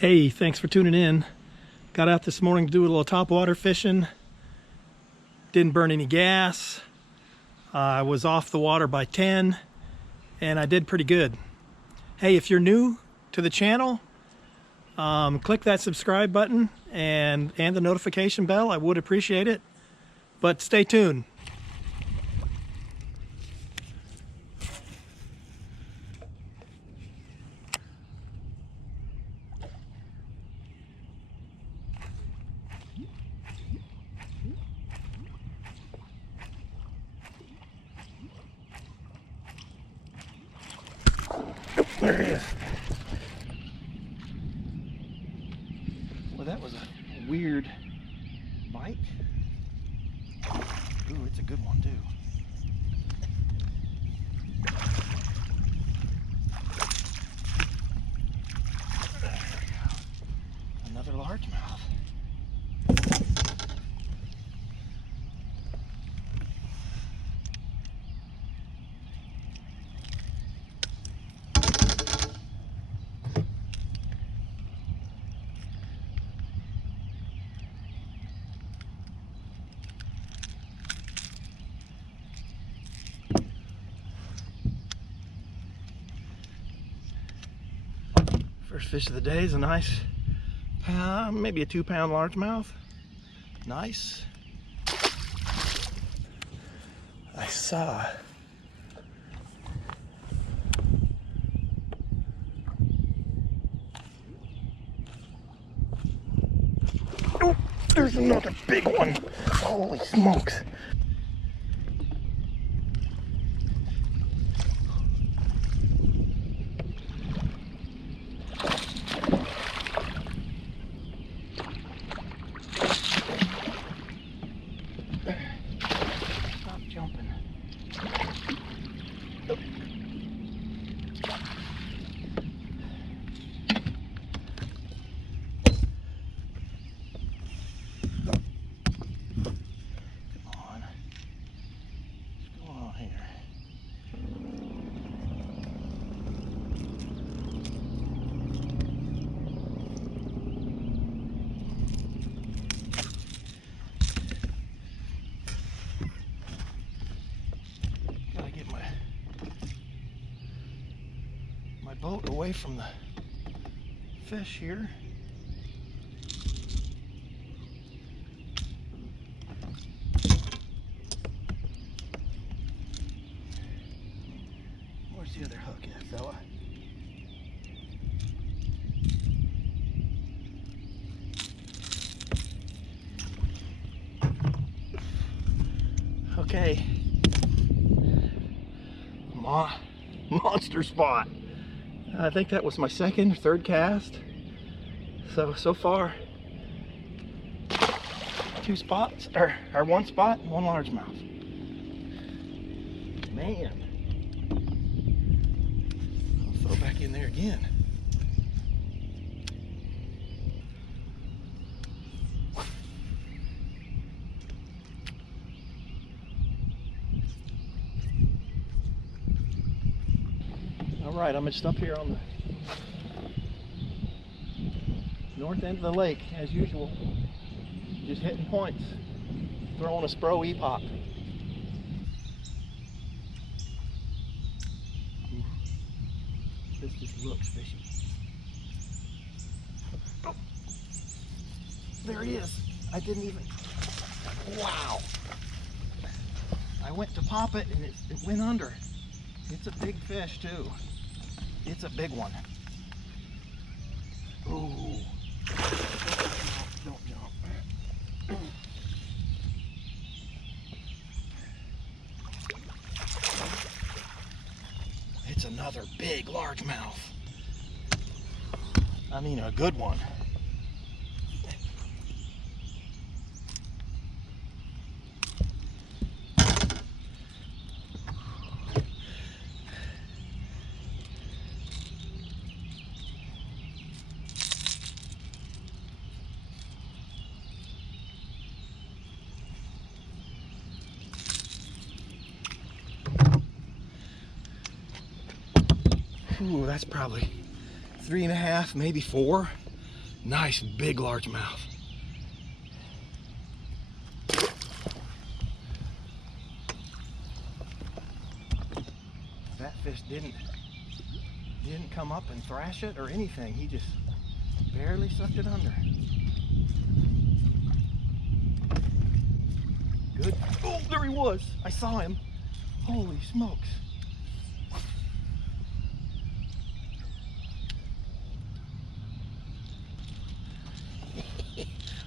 Hey, thanks for tuning in. Got out this morning to do a little topwater fishing. Didn't burn any gas. I was off the water by 10 and I did pretty good. Hey, if you're new to the channel, click that subscribe button and the notification bell. I would appreciate it. But stay tuned. There it is. Well, that was a weird bite. Ooh, it's a good one too. Another largemouth. First fish of the day is a nice, maybe a 2-pound largemouth. Nice. I saw oh, there's another big one. Holy smokes. Boat away from the fish here. Where's the other hook at, fella? Okay. Monster spot. I think that was my second or third cast. So far, 2 spots, or 1 spot, 1 largemouth. Man, I'll throw back in there again. All right, I'm just up here on the north end of the lake, as usual. Just hitting points, throwing a Spro E-Pop. This just looks fishy. Oh, there he is. I didn't even, wow. I went to pop it and it went under. It's a big fish too. It's a big one. Ooh. Don't jump. It's another big largemouth. I mean, a good one. Ooh, that's probably 3.5, maybe 4. Nice big largemouth. That fish didn't come up and thrash it or anything. He just barely sucked it under. Good. Oh, there he was. I saw him. Holy smokes.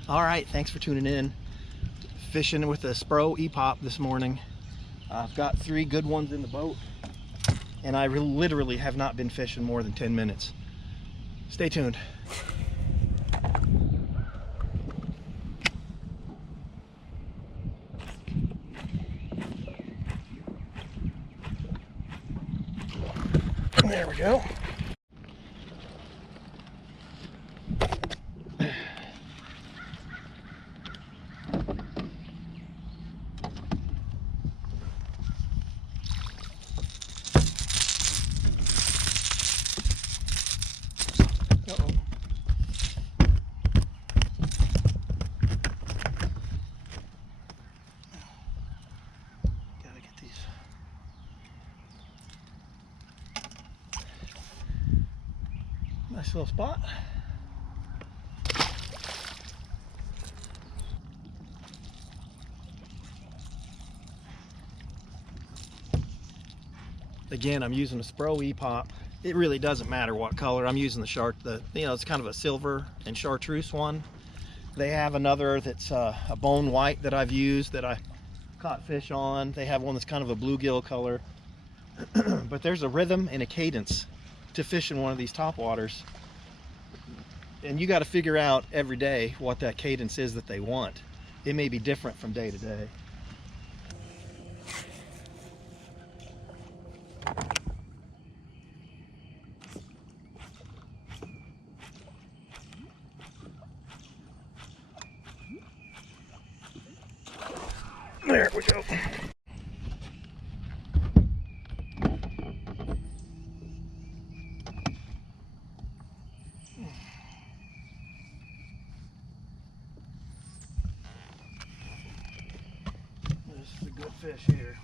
All right, thanks for tuning in. Fishing with a Spro E-Pop this morning. I've got 3 good ones in the boat, and I literally have not been fishing more than 10 minutes. Stay tuned. There we go. Nice little spot. Again, I'm using a Spro E-Pop. It really doesn't matter what color. I'm using the shark, it's kind of a silver and chartreuse one. They have another that's a bone white that I've used that I caught fish on. They have one that's kind of a bluegill color. But there's a rhythm and a cadence to fish in one of these topwaters, and you got to figure out every day what that cadence is that they want. It may be different from day to day. There we go. This is a good fish here.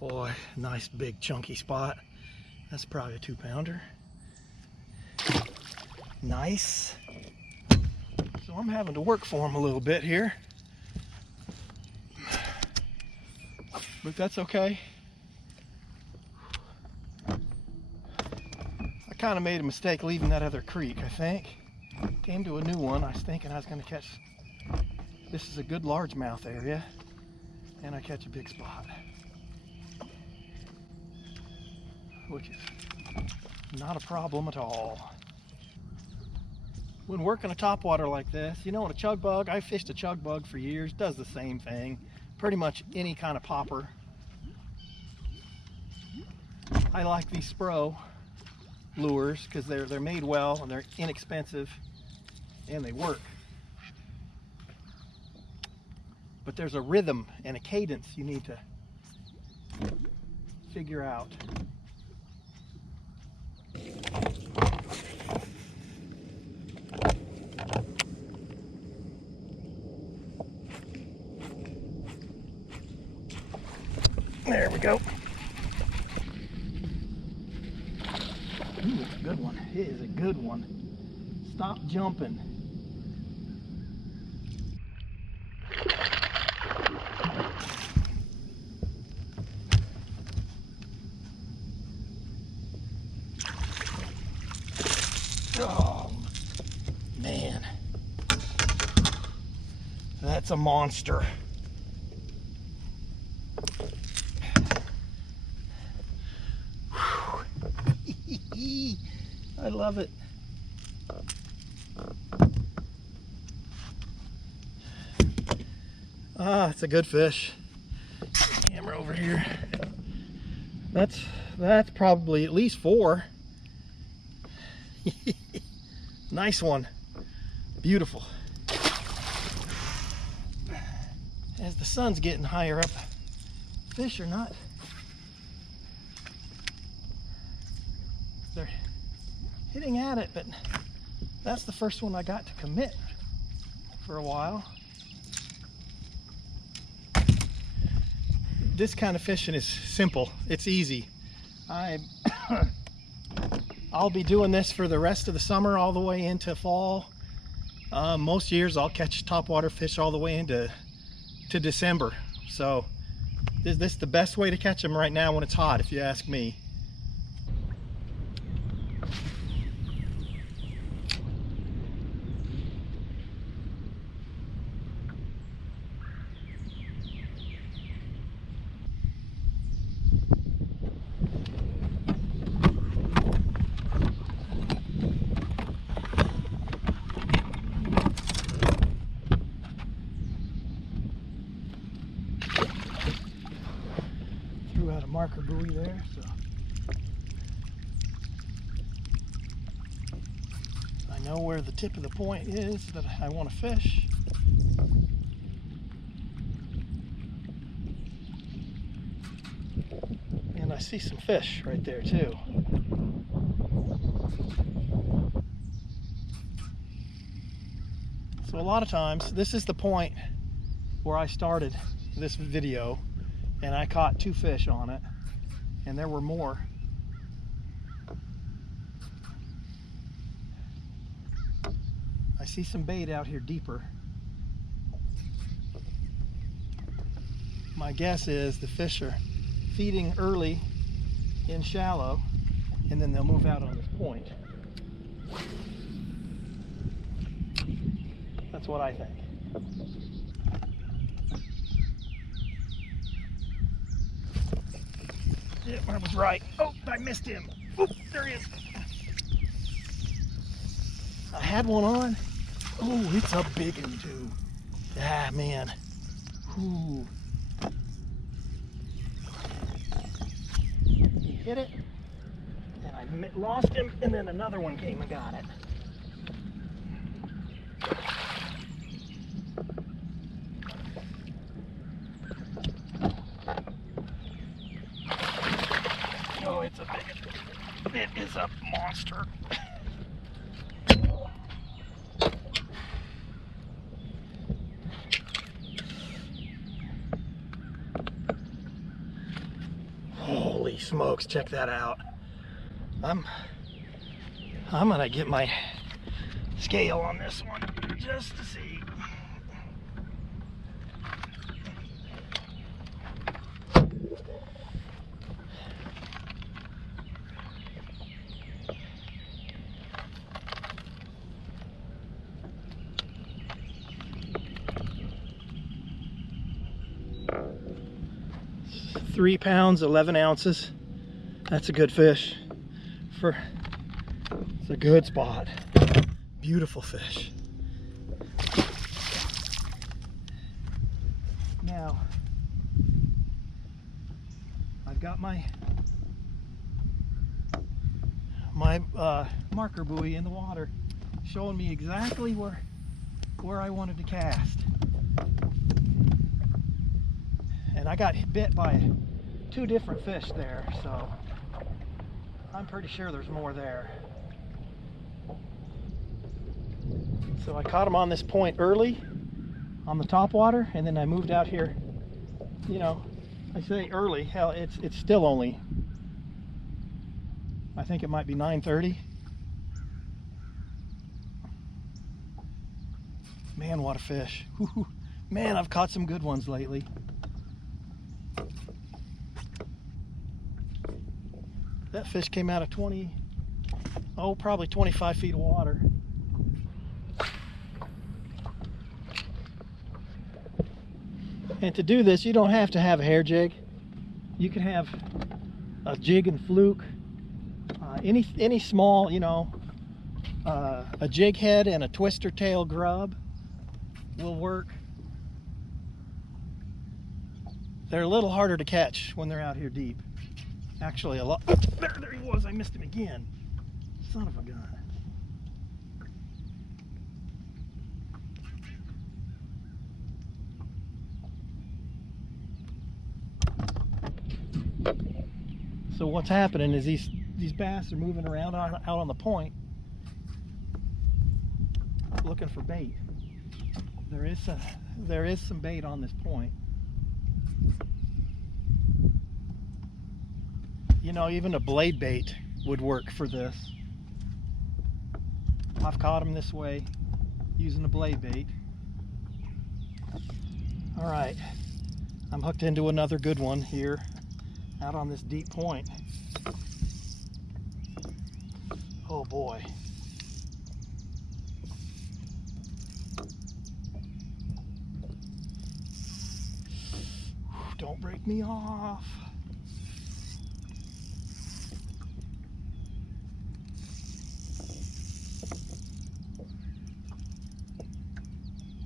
Boy, nice big chunky spot. That's probably a 2-pounder. Nice. So I'm having to work for him a little bit here, but that's okay. I kind of made a mistake leaving that other creek, I think. Came to a new one. I was thinking I was going to catch, this is a good largemouth area, and I catch a big spot, which is not a problem at all. When working a topwater like this, a chug bug, I fished a chug bug for years, does the same thing. Pretty much any kind of popper. I like these Spro lures because they're made well and they're inexpensive and they work. But there's a rhythm and a cadence you need to figure out. There we go. Ooh, it's a good one. It is a good one. Stop jumping. Oh, man. That's a monster. I love it. Ah, it's a good fish. Camera over here. That's probably at least 4. Nice one. Beautiful. As the sun's getting higher up, fish are not. They're hitting at it, but that's the first one I got to commit for a while. This kind of fishing is simple. It's easy. I'll be doing this for the rest of the summer all the way into fall. Most years I'll catch topwater fish all the way into December. So this is the best way to catch them right now when it's hot, if you ask me. Out a marker buoy there, so I know where the tip of the point is that I want to fish. And I see some fish right there too. So a lot of times, this is the point where I started this video, and I caught 2 fish on it, and there were more. I see some bait out here deeper. My guess is the fish are feeding early in shallow, and then they'll move out on this point. That's what I think. Yeah, I was right. Oh, I missed him. Oh, there he is. I had one on. Oh, it's a big one too. Ah, man. Ooh. He hit it, and I lost him, and then another one came and got it. Oh, it's a big one. It is a monster. Holy smokes, check that out. I'm gonna get my scale on this one just to see. Three pounds, 11 ounces. That's a good fish. It's a good spot. Beautiful fish. Now, I've got my marker buoy in the water, showing me exactly where I wanted to cast. And I got bit by 2 different fish there, so I'm pretty sure there's more there. So I caught them on this point early on the top water, and then I moved out here. You know, I say early, hell, it's still only, I think it might be 9:30. Man, what a fish. Man, I've caught some good ones lately. That fish came out of probably 25 feet of water. And to do this, you don't have to have a hair jig. You can have a jig and fluke. Any small, A jig head and a twister tail grub will work. They're a little harder to catch when they're out here deep. Actually, a lot. There he was. I missed him again. Son of a gun. So what's happening is these bass are moving around out on the point looking for bait. There is some bait on this point. You know, even a blade bait would work for this. I've caught them this way using a blade bait. All right, I'm hooked into another good one here out on this deep point. Oh boy. Don't break me off.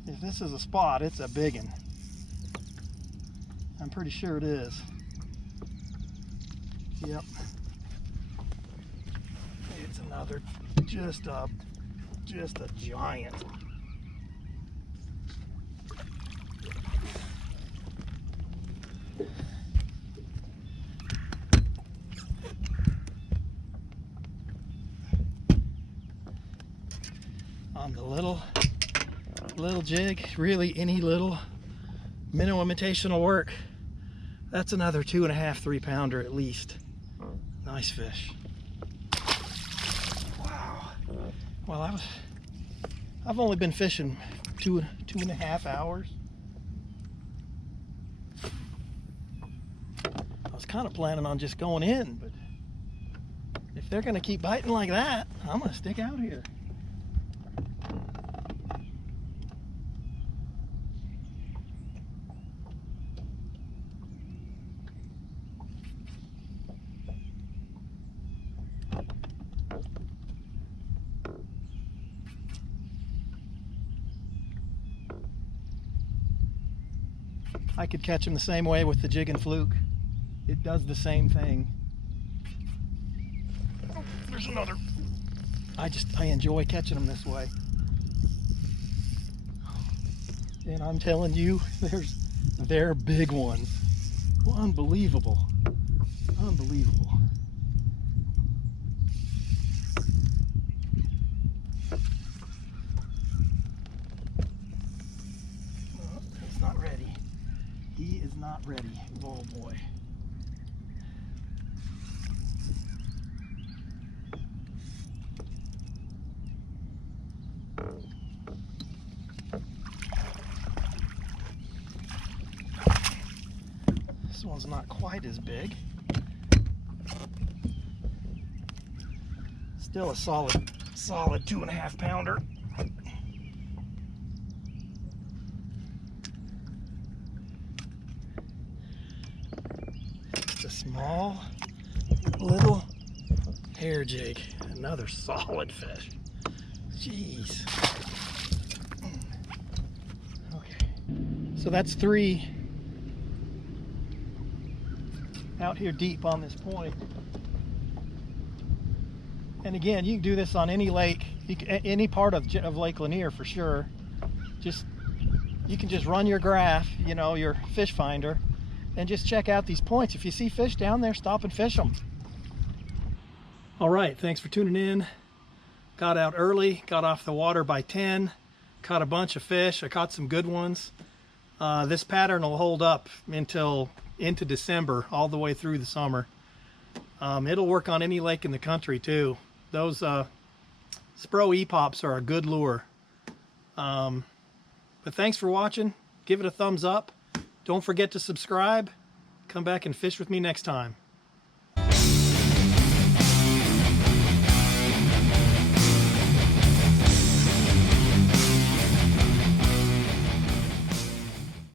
If this is a spot, it's a big one. I'm pretty sure it is. Yep. It's another, just a giant. On the little jig, really any little minnow imitation will work. That's another 2.5, 3 pounder at least. Nice fish. Wow. Well, I've only been fishing two and a half hours. I was kind of planning on just going in, but if they're going to keep biting like that, I'm going to stick out here. I could catch them the same way with the jig and fluke. It does the same thing. Oh, there's another. I enjoy catching them this way. And I'm telling you, they're big ones. Well, unbelievable. Unbelievable. Oh, he's not ready. He is not ready. Oh boy. This one's not quite as big. Still a solid 2.5 pounder. It's a small little hair jig. Another solid fish. Jeez. Okay. So that's 3 out here deep on this point. And again, you can do this on any lake, any part of Lake Lanier for sure. You can just run your graph, you know, your fish finder, and just check out these points. If you see fish down there, stop and fish them. All right, thanks for tuning in. Got out early, got off the water by 10, caught a bunch of fish. I caught some good ones. This pattern will hold up into December, all the way through the summer. It'll work on any lake in the country too. Those Spro E-Pops are a good lure. But thanks for watching. Give it a thumbs up. Don't forget to subscribe. Come back and fish with me next time.